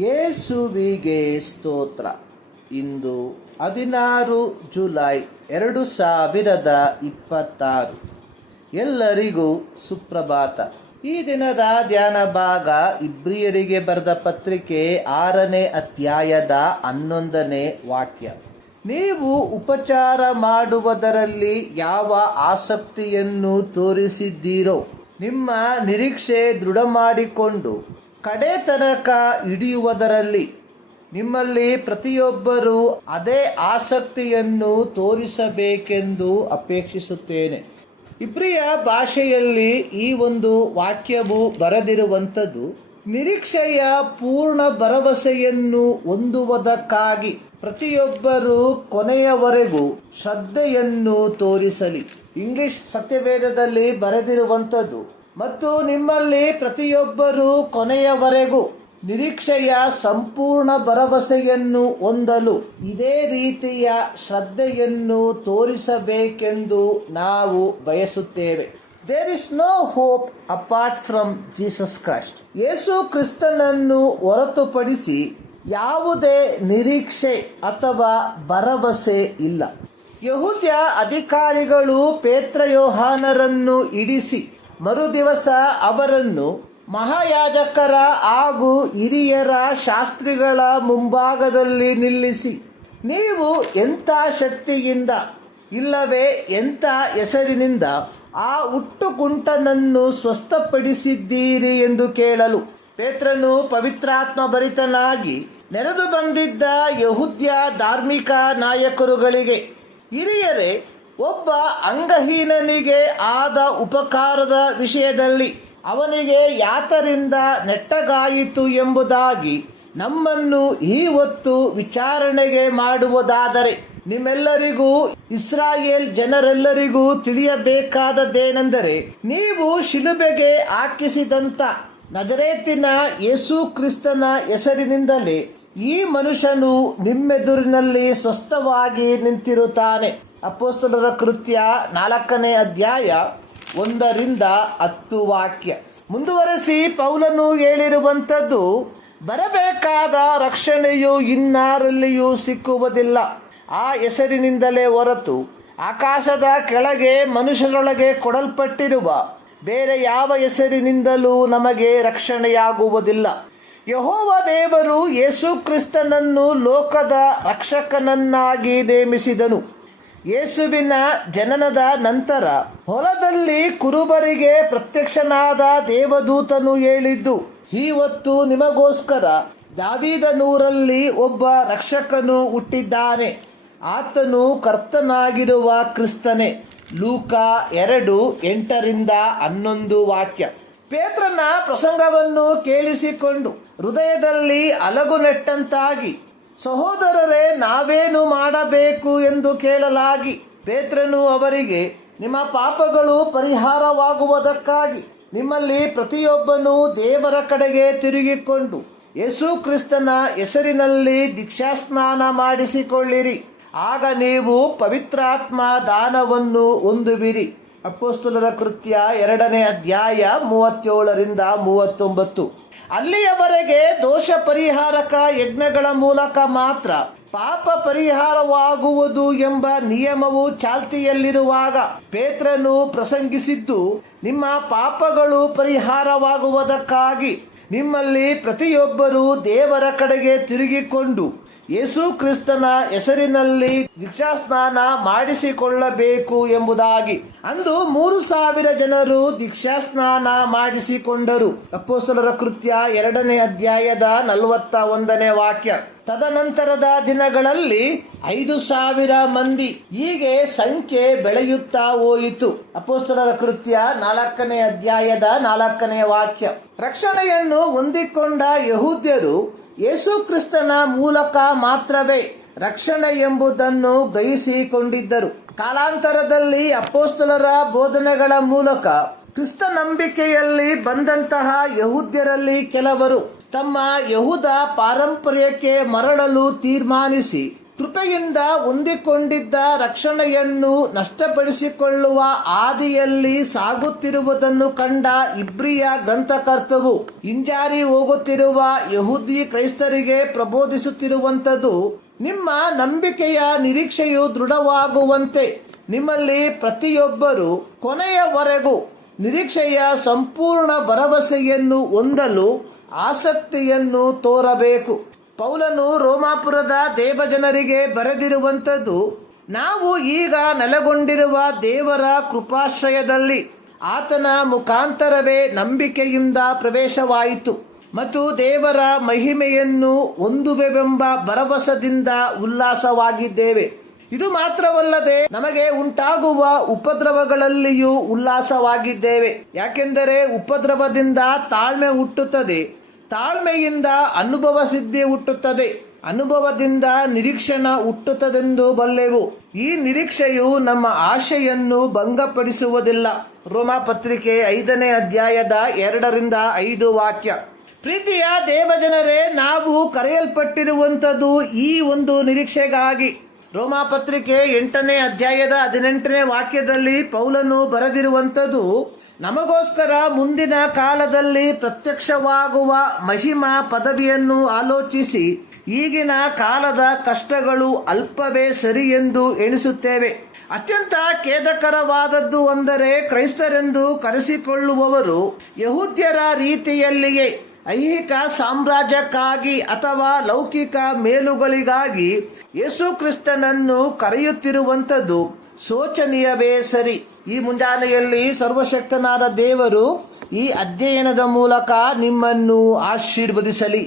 ಯೇಸುವಿಗೆ ಸ್ತೋತ್ರ. ಇಂದು 16 ಜುಲೈ 2026. ಎಲ್ಲರಿಗೂ ಸುಪ್ರಭಾತ. ಈ ದಿನದ ಧ್ಯಾನ ಭಾಗ ಇಬ್ರಿಯರಿಗೆ ಬರೆದ ಪತ್ರಿಕೆ 6ನೇ ಅಧ್ಯಾಯದ 11ನೇ ವಾಕ್ಯ. ನೀವು ಉಪಚಾರ ಮಾಡುವುದರಲ್ಲಿ ಯಾವ ಆಸಕ್ತಿಯನ್ನು ತೋರಿಸಿದ್ದೀರೋ ನಿಮ್ಮ ನಿರೀಕ್ಷೆ ದೃಢ ಮಾಡಿಕೊಂಡು ಕಡೆ ತನಕ ಹಿಡಿಯುವುದರಲ್ಲಿ ನಿಮ್ಮಲ್ಲಿ ಪ್ರತಿಯೊಬ್ಬರೂ ಅದೇ ಆಸಕ್ತಿಯನ್ನು ತೋರಿಸಬೇಕೆಂದು ಅಪೇಕ್ಷಿಸುತ್ತೇನೆ. ಇಬ್ರಿಯ ಭಾಷೆಯಲ್ಲಿ ಈ ಒಂದು ವಾಕ್ಯವು ಬರೆದಿರುವಂಥದ್ದು ನಿರೀಕ್ಷೆಯ ಪೂರ್ಣ ಭರವಸೆಯನ್ನು ಹೊಂದುವುದಕ್ಕಾಗಿ ಪ್ರತಿಯೊಬ್ಬರೂ ಕೊನೆಯವರೆಗೂ ಶ್ರದ್ಧೆಯನ್ನು ತೋರಿಸಲಿ. ಇಂಗ್ಲಿಷ್ ಸತ್ಯವೇದದಲ್ಲಿ ಬರೆದಿರುವಂಥದ್ದು ಮತ್ತು ನಿಮ್ಮಲ್ಲಿ ಪ್ರತಿಯೊಬ್ಬರೂ ಕೊನೆಯವರೆಗೂ ನಿರೀಕ್ಷೆಯ ಸಂಪೂರ್ಣ ಭರವಸೆಯನ್ನು ಹೊಂದಲು ಇದೇ ರೀತಿಯ ಶ್ರದ್ಧೆಯನ್ನು ತೋರಿಸಬೇಕೆಂದು ನಾವು ಬಯಸುತ್ತೇವೆ. There is no hope apart from Jesus Christ. ಯೇಸು ಕ್ರಿಸ್ತನನ್ನು ಹೊರತುಪಡಿಸಿ ಯಾವುದೇ ನಿರೀಕ್ಷೆ ಅಥವಾ ಭರವಸೆ ಇಲ್ಲ. ಯಹೂದ್ಯ ಅಧಿಕಾರಿಗಳು ಪೇತ್ರ ಯೋಹಾನರನ್ನು ಹಿಡಿಸಿ ಮರುದಿವಸ ಅವರನ್ನು ಮಹಾಯಾಜಕರ ಹಾಗೂ ಹಿರಿಯರ ಶಾಸ್ತ್ರಿಗಳ ಮುಂಭಾಗದಲ್ಲಿ ನಿಲ್ಲಿಸಿ, ನೀವು ಎಂಥ ಶಕ್ತಿಯಿಂದ ಇಲ್ಲವೇ ಎಂಥ ಹೆಸರಿನಿಂದ ಆ ಹುಟ್ಟುಗುಂಟನನ್ನು ಸ್ವಸ್ಥಪಡಿಸಿದ್ದೀರಿ ಎಂದು ಕೇಳಲು, ಪೇತ್ರನು ಪವಿತ್ರಾತ್ಮ ಭರಿತನಾಗಿ ನೆರೆದು ಬಂದಿದ್ದ ಯಹೂದ್ಯ ಧಾರ್ಮಿಕ ನಾಯಕರುಗಳಿಗೆ, ಹಿರಿಯರೇ, ಒಬ್ಬ ಅಂಗಹೀನನಿಗೆ ಆದ ಉಪಕಾರದ ವಿಷಯದಲ್ಲಿ ಅವನಿಗೆ ಯಾತರಿಂದ ನೆಟ್ಟಗಾಯಿತು ಎಂಬುದಾಗಿ ನಮ್ಮನ್ನು ಈ ಹೊತ್ತು ವಿಚಾರಣೆಗೆ ಮಾಡುವುದಾದರೆ, ನಿಮ್ಮೆಲ್ಲರಿಗೂ ಇಸ್ರಾಯೇಲ್ ಜನರೆಲ್ಲರಿಗೂ ತಿಳಿಯಬೇಕಾದದ್ದೇನೆಂದರೆ, ನೀವು ಶಿಲುಬೆಗೆ ಹಾಕಿಸಿದಂಥ ನಜರೇತಿನ ಯೇಸು ಕ್ರಿಸ್ತನ ಹೆಸರಿನಿಂದಲೇ ಈ ಮನುಷ್ಯನು ನಿಮ್ಮೆದುರಿನಲ್ಲಿ ಸ್ವಸ್ಥವಾಗಿ ನಿಂತಿರುತ್ತಾನೆ. ಅಪೊಸ್ತಲರ ಕೃತ್ಯ 4ನೇ ಅಧ್ಯಾಯ 1-10 ವಾಕ್ಯ. ಮುಂದುವರೆಸಿ ಪೌಲನು ಹೇಳಿರುವಂಥದ್ದು, ಬರಬೇಕಾದ ರಕ್ಷಣೆಯು ಇನ್ನಾರಲ್ಲಿಯೂ ಸಿಕ್ಕುವುದಿಲ್ಲ. ಆ ಹೆಸರಿನಿಂದಲೇ ಹೊರತು ಆಕಾಶದ ಕೆಳಗೆ ಮನುಷ್ಯರೊಳಗೆ ಕೊಡಲ್ಪಟ್ಟಿರುವ ಬೇರೆ ಯಾವ ಹೆಸರಿನಿಂದಲೂ ನಮಗೆ ರಕ್ಷಣೆಯಾಗುವುದಿಲ್ಲ. ಯೆಹೋವ ದೇವರು ಯೇಸು ಕ್ರಿಸ್ತನನ್ನು ಲೋಕದ ರಕ್ಷಕನನ್ನಾಗಿ ನೇಮಿಸಿದನು. ಯೇಸುವಿನ ಜನನದ ನಂತರ ಹೊಲದಲ್ಲಿ ಕುರುಬರಿಗೆ ಪ್ರತ್ಯಕ್ಷನಾದ ದೇವದೂತನು ಹೇಳಿದ್ದು, ಇವತ್ತು ನಿಮಗೋಸ್ಕರ ದಾವೀದನೂರಲ್ಲಿ ಒಬ್ಬ ರಕ್ಷಕನು ಹುಟ್ಟಿದ್ದಾನೆ, ಆತನು ಕರ್ತನಾಗಿರುವ ಕ್ರಿಸ್ತನೇ. ಲೂಕ 2:8-11 ವಾಕ್ಯ. ಪೇತ್ರನ ಪ್ರಸಂಗವನ್ನು ಕೇಳಿಸಿಕೊಂಡು ಹೃದಯದಲ್ಲಿ ಅಲಗು ನೆಟ್ಟಂತಾಗಿ, ಸಹೋದರರೇ, ನಾವೇನು ಮಾಡಬೇಕು ಎಂದು ಕೇಳಲಾಗಿ, ಪೇತ್ರನು ಅವರಿಗೆ, ನಿಮ್ಮ ಪಾಪಗಳು ಪರಿಹಾರವಾಗುವುದಕ್ಕಾಗಿ ನಿಮ್ಮಲ್ಲಿ ಪ್ರತಿಯೊಬ್ಬನೂ ದೇವರ ಕಡೆಗೆ ತಿರುಗಿಕೊಂಡು ಯೇಸು ಕ್ರಿಸ್ತನ ಹೆಸರಿನಲ್ಲಿ ದೀಕ್ಷಾಸ್ನಾನ ಮಾಡಿಸಿಕೊಳ್ಳಿರಿ, ಆಗ ನೀವು ಪವಿತ್ರಾತ್ಮ ದಾನವನ್ನು ಹೊಂದುವಿರಿ. ಅಪೊಸ್ತಲರ ಕೃತ್ಯ 2ನೇ ಅಧ್ಯಾಯ 37-39. ಅಲ್ಲಿಯವರೆಗೆ ದೋಷ ಪರಿಹಾರಕ ಯಜ್ಞಗಳ ಮೂಲಕ ಮಾತ್ರ ಪಾಪ ಪರಿಹಾರವಾಗುವುದು ಎಂಬ ನಿಯಮವು ಚಾಲ್ತಿಯಲ್ಲಿರುವಾಗ, ಪೇತ್ರನು ಪ್ರಸಂಗಿಸಿದ್ದು ನಿಮ್ಮ ಪಾಪಗಳು ಪರಿಹಾರವಾಗುವುದಕ್ಕಾಗಿ ನಿಮ್ಮಲ್ಲಿ ಪ್ರತಿಯೊಬ್ಬರೂ ದೇವರ ಕಡೆಗೆ ತಿರುಗಿಕೊಂಡು ಯೇಸು ಕ್ರಿಸ್ತನ ಹೆಸರಿನಲ್ಲಿ ದೀಕ್ಷಾಸ್ನಾನ ಮಾಡಿಸಿಕೊಳ್ಳಬೇಕು ಎಂಬುದಾಗಿ. ಅಂದು 3,000 ಜನರು ದೀಕ್ಷಾಸ್ನಾನ ಮಾಡಿಸಿಕೊಂಡರು. ಅಪೊಸ್ತಲರ ಕೃತ್ಯ 2ನೇ ಅಧ್ಯಾಯದ 41ನೇ ವಾಕ್ಯ. ತದನಂತರದ ದಿನಗಳಲ್ಲಿ 5,000 ಮಂದಿ, ಹೀಗೆ ಸಂಖ್ಯೆ ಬೆಳೆಯುತ್ತಾ ಹೋಯಿತು. ಅಪೊಸ್ತಲರ ಕೃತ್ಯ 4ನೇ ಅಧ್ಯಾಯದ 4ನೇ ವಾಕ್ಯ. ರಕ್ಷಣೆಯನ್ನು ಹೊಂದಿಕೊಂಡ ಯಹೂದ್ಯರು ಯೇಸು ಕ್ರಿಸ್ತನ ಮೂಲಕ ಮಾತ್ರವೇ ರಕ್ಷಣೆ ಎಂಬುದನ್ನು ಗ್ರಹಿಸಿಕೊಂಡಿದ್ದರು. ಕಾಲಾಂತರದಲ್ಲಿ ಅಪೊಸ್ತಲರ ಬೋಧನೆಗಳ ಮೂಲಕ ಕ್ರಿಸ್ತ ನಂಬಿಕೆಯಲ್ಲಿ ಬಂದಂತಹ ಯಹೂದ್ಯರಲ್ಲಿ ಕೆಲವರು ತಮ್ಮ ಯಹೂದ ಪಾರಂಪರ್ಯಕ್ಕೆ ಮರಳಲು ತೀರ್ಮಾನಿಸಿ ಕೃಪೆಯಿಂದ ಹೊಂದಿಕೊಂಡಿದ್ದ ರಕ್ಷಣೆಯನ್ನು ನಷ್ಟಪಡಿಸಿಕೊಳ್ಳುವ ಹಾದಿಯಲ್ಲಿ ಸಾಗುತ್ತಿರುವುದನ್ನು ಕಂಡ ಇಬ್ರಿಯ ಗ್ರಂಥಕರ್ತವು ಹಿಂಜಾರಿ ಹೋಗುತ್ತಿರುವ ಯಹೂದಿ ಕ್ರೈಸ್ತರಿಗೆ ಪ್ರಬೋಧಿಸುತ್ತಿರುವಂಥದ್ದು, ನಿಮ್ಮ ನಂಬಿಕೆಯ ನಿರೀಕ್ಷೆಯು ದೃಢವಾಗುವಂತೆ ನಿಮ್ಮಲ್ಲಿ ಪ್ರತಿಯೊಬ್ಬರು ಕೊನೆಯವರೆಗೂ ನಿರೀಕ್ಷೆಯ ಸಂಪೂರ್ಣ ಭರವಸೆಯನ್ನು ಹೊಂದಲು ಆಸಕ್ತಿಯನ್ನು ತೋರಬೇಕು. ಪೌಲನು ರೋಮಾಪುರದ ದೇವಜನರಿಗೆ ಬರೆದಿರುವಂಥದ್ದು, ನಾವು ಈಗ ನೆಲೆಗೊಂಡಿರುವ ದೇವರ ಕೃಪಾಶ್ರಯದಲ್ಲಿ ಆತನ ಮುಖಾಂತರವೇ ನಂಬಿಕೆಯಿಂದ ಪ್ರವೇಶವಾಯಿತು ಮತ್ತು ದೇವರ ಮಹಿಮೆಯನ್ನು ಹೊಂದುವೆವೆಂಬ ಭರವಸದಿಂದ ಉಲ್ಲಾಸವಾಗಿದ್ದೇವೆ. ಇದು ಮಾತ್ರವಲ್ಲದೆ ನಮಗೆ ಉಂಟಾಗುವ ಉಪದ್ರವಗಳಲ್ಲಿಯೂ ಉಲ್ಲಾಸವಾಗಿದ್ದೇವೆ. ಯಾಕೆಂದರೆ ಉಪದ್ರವದಿಂದ ತಾಳ್ಮೆ ಹುಟ್ಟುತ್ತದೆ, ತಾಳ್ಮೆಯಿಂದ ಅನುಭವ ಸಿದ್ಧಿ ಹುಟ್ಟುತ್ತದೆ, ಅನುಭವದಿಂದ ನಿರೀಕ್ಷಣ ಹುಟ್ಟುತ್ತದೆಂದು ಬಲ್ಲೆವು. ಈ ನಿರೀಕ್ಷೆಯು ನಮ್ಮ ಆಶೆಯನ್ನು ಭಂಗಪಡಿಸುವುದಿಲ್ಲ. ರೋಮಾಪತ್ರಿಕೆ 5ನೇ ಅಧ್ಯಾಯದ 2-5 ವಾಕ್ಯ. ಪ್ರೀತಿಯ ದೇವಜನರೇ, ನಾವು ಕರೆಯಲ್ಪಟ್ಟಿರುವಂಥದ್ದು ಈ ಒಂದು ನಿರೀಕ್ಷೆಗಾಗಿ. ರೋಮಾಪತ್ರಿಕೆ 8ನೇ ಅಧ್ಯಾಯದ 18ನೇ ವಾಕ್ಯದಲ್ಲಿ ಪೌಲನು ಬರೆದಿರುವಂಥದ್ದು, ನಮಗೋಸ್ಕರ ಮುಂದಿನ ಕಾಲದಲ್ಲಿ ಪ್ರತ್ಯಕ್ಷವಾಗುವ ಮಹಿಮಾ ಪದವಿಯನ್ನು ಆಲೋಚಿಸಿ ಈಗಿನ ಕಾಲದ ಕಷ್ಟಗಳು ಅಲ್ಪವೇ ಸರಿ ಎಂದು ಎಣಿಸುತ್ತೇವೆ. ಅತ್ಯಂತ ಖೇದಕರವಾದದ್ದು ಅಂದರೆ ಕ್ರೈಸ್ತರೆಂದು ಕರೆಸಿಕೊಳ್ಳುವವರು ಯಹೂದ್ಯರ ರೀತಿಯಲ್ಲಿಯೇ ಐಹಿಕ ಸಾಮ್ರಾಜ್ಯಕ್ಕಾಗಿ ಅಥವಾ ಲೌಕಿಕ ಮೇಲುಗಳಿಗಾಗಿ ಯೇಸು ಕ್ರಿಸ್ತನನ್ನು ಕರೆಯುತ್ತಿರುವಂಥದ್ದು ಶೋಚನೀಯವೇ ಸರಿ. ಈ ಮುಂಜಾನೆಯಲ್ಲಿ ಸರ್ವಶಕ್ತನಾದ ದೇವರು ಈ ಅಧ್ಯಯನದ ಮೂಲಕ ನಿಮ್ಮನ್ನು ಆಶೀರ್ವದಿಸಲಿ.